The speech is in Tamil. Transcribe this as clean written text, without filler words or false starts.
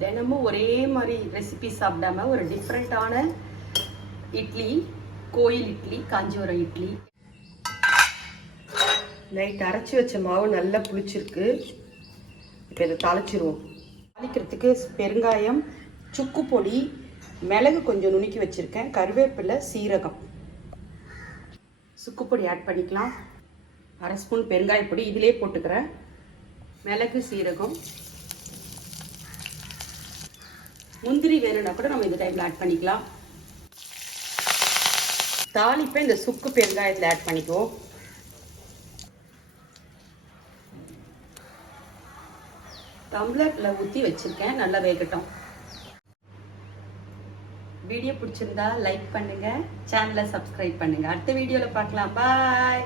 தினமும் ஒரே மாதிரி ரெசிபி சாப்பிடாம ஒரு டிஃப்ரெண்ட்டான இட்லி, கோயில் இட்லி, காஞ்சிபுரம் இட்லி. நைட் அரைச்சி வச்ச மாவு நல்லா புளிச்சிருக்கு. இப்போ இதை தாளிச்சிருவோம். தாளிக்கிறதுக்கு பெருங்காயம், சுக்கு பொடி, மிளகு கொஞ்சம் நுணுக்கி வச்சுருக்கேன், கருவேப்பிலை, சீரகம். சுக்கு பொடி ஆட் பண்ணிக்கலாம். 1/2 ஸ்பூன் பெருங்காயப்பொடி இதிலே போட்டுக்கிறேன். மிளகு, சீரகம், முந்திரி வேணும்னா கூட நம்ம இந்த டைமில் ஆட் பண்ணிக்கலாம். தாளிப்பை இந்த சுக்கு பெருங்காயத்தில் ஆட் பண்ணிக்குவோம். டம்ளரில் ஊற்றி வச்சுருக்கேன், நல்லா வேகட்டும். வீடியோ பிடிச்சிருந்தா லைக் பண்ணுங்கள், சேனலை சப்ஸ்கிரைப் பண்ணுங்கள். அடுத்த வீடியோவில் பார்க்கலாம். பாய்.